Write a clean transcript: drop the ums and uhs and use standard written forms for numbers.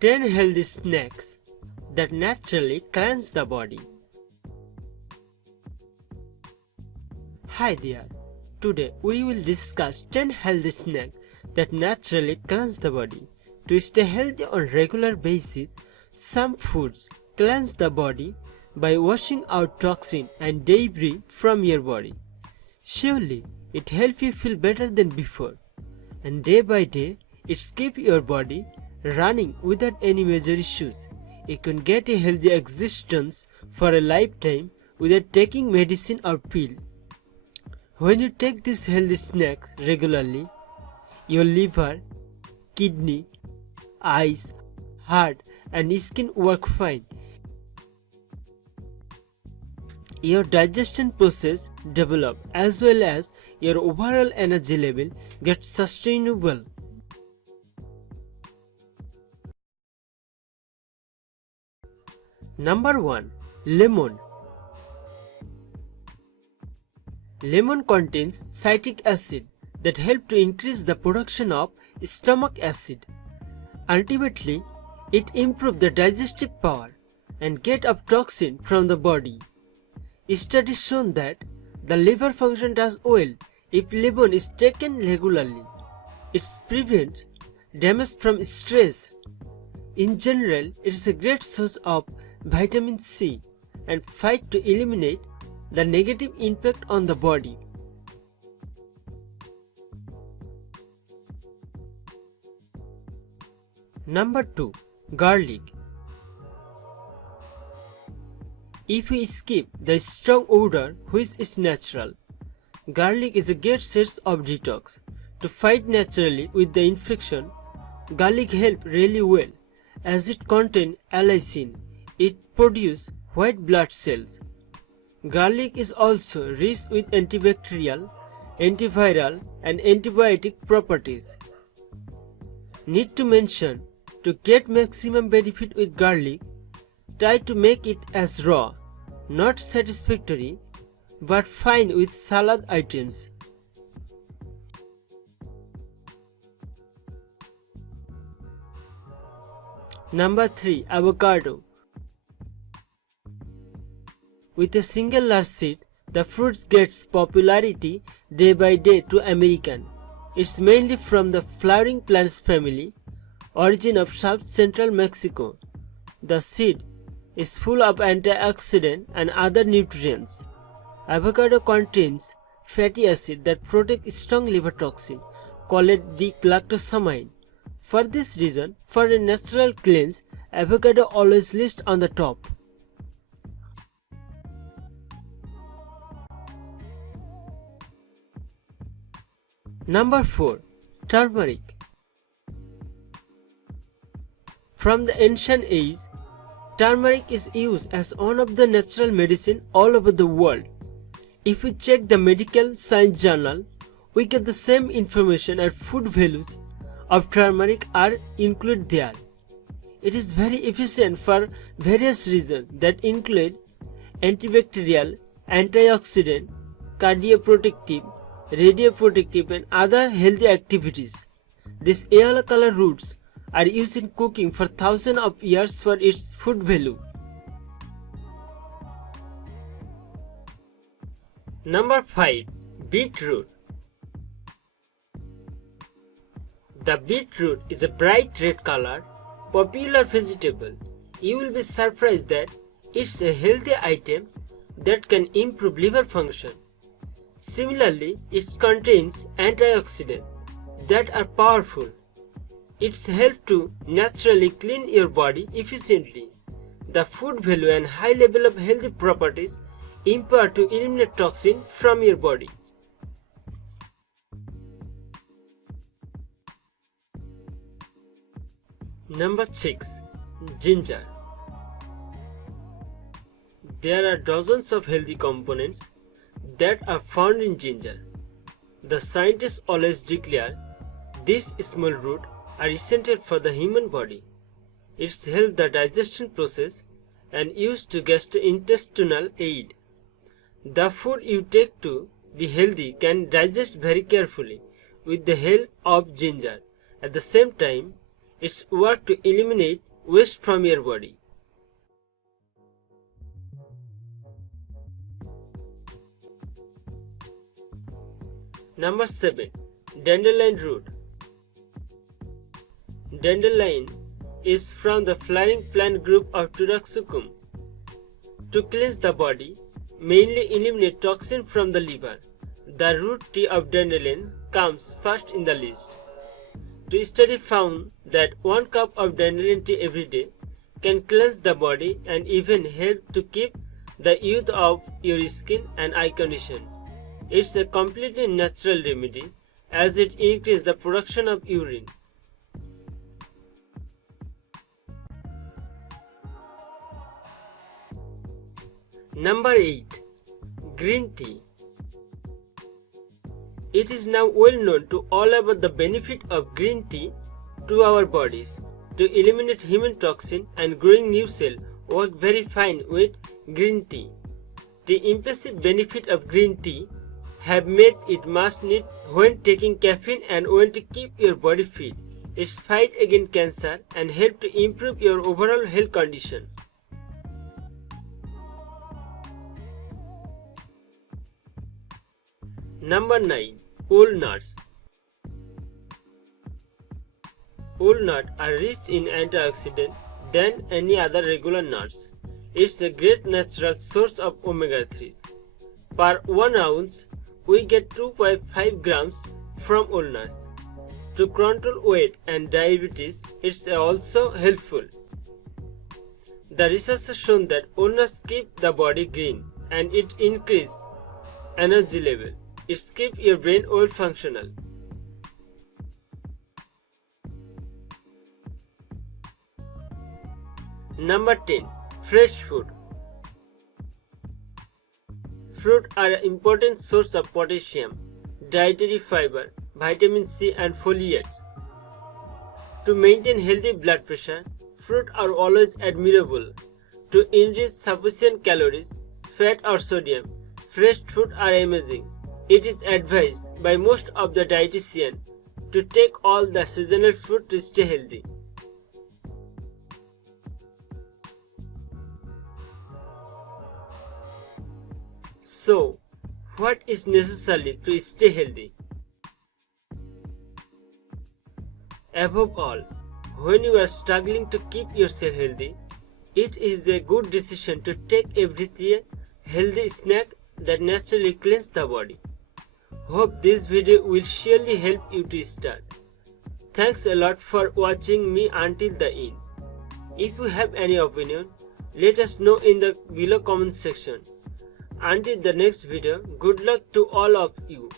10 healthy snacks that naturally cleanse the body. Hi there. Today we will discuss 10 healthy snacks that naturally cleanse the body. To stay healthy on a regular basis, some foods cleanse the body by washing out toxins and debris from your body. Surely, it helps you feel better than before, and day by day, it keeps your body running without any major issues. You can get a healthy existence for a lifetime without taking medicine or pill. When you take these healthy snacks regularly, your liver, kidney, eyes, heart and skin work fine. Your digestion process develop as well as your overall energy level gets sustainable. Number 1. Lemon. Lemon contains citric acid that help to increase the production of stomach acid. Ultimately, it improves the digestive power and get up toxin from the body. Studies shown that the liver function does well if lemon is taken regularly. It prevents damage from stress. In general, it is a great source of vitamin C and fight to eliminate the negative impact on the body. Number 2. Garlic. If we skip the strong odor which is natural, garlic is a great source of detox. To fight naturally with the infection, garlic helps really well as it contains allicin. It produces white blood cells. Garlic is also rich with antibacterial, antiviral and antibiotic properties. Need to mention, to get maximum benefit with garlic, try to make it as raw, not satisfactory, but fine with salad items. Number 3. Avocado. With a single large seed, the fruit gets popularity day by day to American. It's mainly from the flowering plants family, origin of South Central Mexico. The seed is full of antioxidants and other nutrients. Avocado contains fatty acid that protect strong liver toxin called D-galactosamine. For this reason, for a natural cleanse, avocado always lists on the top. Number 4. Turmeric. From the ancient age, turmeric is used as one of the natural medicine all over the world. If we check the medical science journal, we get the same information and food values of turmeric are included there. It is very efficient for various reasons that include antibacterial, antioxidant, cardioprotective, radioprotective and other healthy activities. These yellow color roots are used in cooking for thousands of years for its food value. Number 5. Beetroot. The beetroot is a bright red color, popular vegetable. You will be surprised that it's a healthy item that can improve liver function. Similarly, it contains antioxidants that are powerful. It's help to naturally clean your body efficiently. The food value and high level of healthy properties empower to eliminate toxin from your body. Number 6. Ginger. There are dozens of healthy components that are found in ginger. The scientists always declare these small roots are essential for the human body. It helps the digestion process and used to gastrointestinal aid. The food you take to be healthy can digest very carefully with the help of ginger. At the same time, its work to eliminate waste from your body. Number 7. Dandelion root. Dandelion is from the flowering plant group of Turaxucum. To cleanse the body, mainly eliminate toxin from the liver, the root tea of dandelion comes first in the list. The study found that 1 cup of dandelion tea every day can cleanse the body and even help to keep the youth of your skin and eye condition. It's a completely natural remedy as it increases the production of urine. Number 8. Green tea. It is now well known to all about the benefit of green tea to our bodies. To eliminate human toxin and growing new cell work very fine with green tea. The impressive benefit of green tea have made it must need when taking caffeine and when to keep your body fit. It's fight against cancer and help to improve your overall health condition. Number 9. Walnuts. Walnuts are rich in antioxidants than any other regular nuts. It's a great natural source of omega-3s. Per 1 ounce, we get 2.5 grams from walnuts. To control weight and diabetes, it's also helpful. The research has shown that walnuts keep the body green and it increases energy level. It keeps your brain well functional. Number 10. Fresh fruit. Fruit are an important source of potassium, dietary fiber, vitamin C and folates. To maintain healthy blood pressure, fruit are always admirable. To enrich sufficient calories, fat or sodium, fresh fruit are amazing. It is advised by most of the dietitians to take all the seasonal fruit to stay healthy. So, what is necessary to stay healthy? Above all, when you are struggling to keep yourself healthy, it is a good decision to take every day healthy snack that naturally cleanses the body. Hope this video will surely help you to start. Thanks a lot for watching me until the end. If you have any opinion, let us know in the below comment section. Until the next video, good luck to all of you.